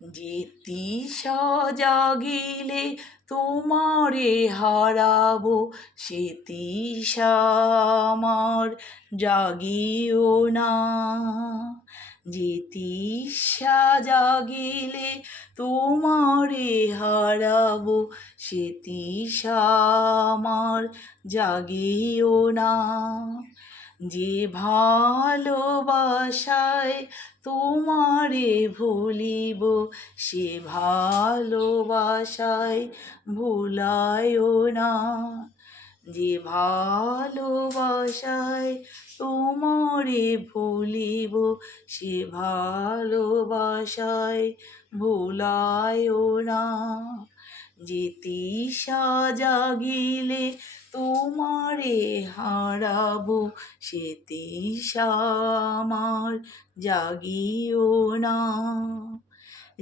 যে তৃষা জাগিলে তোমারে হারাবো, সে তৃষা আমার জাগিও না। যে তৃষা জাগিলে তোমারে হারাবো, সে তৃষা আমার জাগিও না। যে ভালোবাসায় তোমারে ভুলিব, সে ভালোবাসায় ভুলায়ও না। যে ভালোবাসায় তোমারে ভুলিব, সে ভালোবাসায় ভুলায়ও না। যে তৃষা জাগিলে তোমারে হারাবো, সে তৃষা আমার জাগিও না।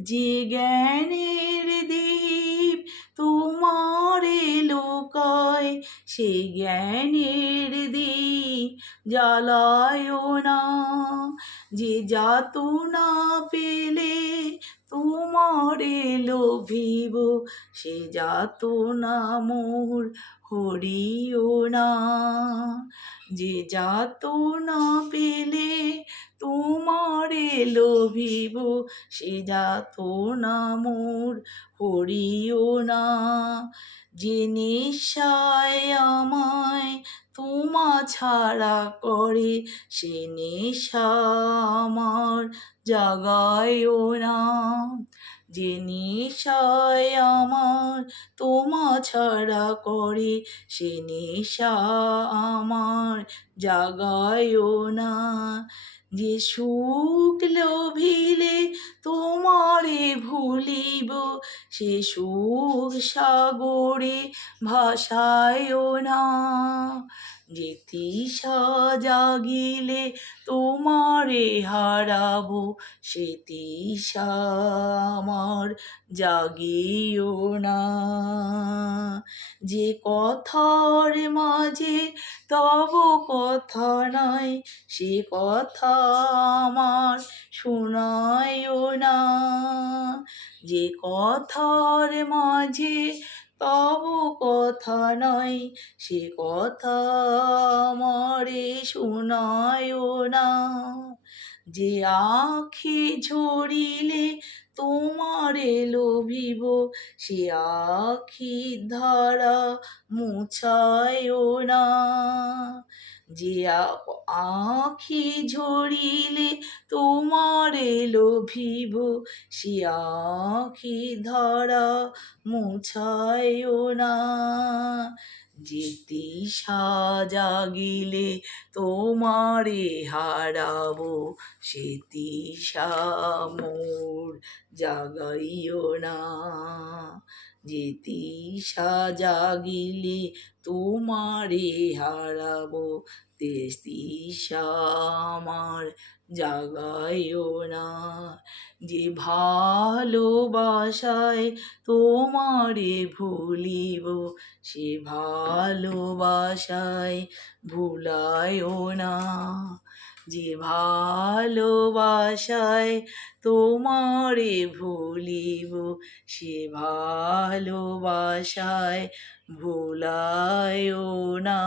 যে জ্ঞানের দীপ তোমারে লুকায়, সে জ্ঞানের দীপ জ্বালায়ও না। যে যাতনা পেলে তোমারে লোভিব, সে যাতনা মোর হরিও না। যে যাতনা পেলে তোমারে লোভিব, সে যাতনা মোর হরিও না। যে নেশায় আমায় তোমা ছাড়া করে, সে নেশা আমার জাগায়ও না। যে নেশায় আমার তোমা ছাড়া করে, সে নেশা আমার জাগায়ও না। যে সুখ লোভিলে তোমারে ভুলিব, সে সুখ সাগরে ভাসায়ও না। যে তৃষা জাগিলে তোমারে হারাবো, সে তৃষা আমার জাগিও না। যে কথার মাঝে তব কথা নাই, সে কথা আমার শোনায়ও না। যে কথার মাঝে তব কথা নাই, সে কথা আমারে শোনায়ও না। যে আখি ঝরিলে তোমারে লোভিব, সে আখি ধারা মুছায়ও না। যে আখি ঝরিলে তোমারে লোভিব, সে আখি ধারা মুছায়ও না। যে তৃষা জাগিলে তোমারে হারাবো, সে তৃষা মোর জাগাইও না। যে তৃষা জাগিলে তোমারে হারাবো, তে তৃষা আমার জাগাইও না। যে ভালোবাসায় তোমারে ভুলিব, সে ভালোবাসায় ভুলায়ও না। যে ভালোবাসায় তোমারে ভুলিব, সে ভালোবাসায় ভুলায়ও না।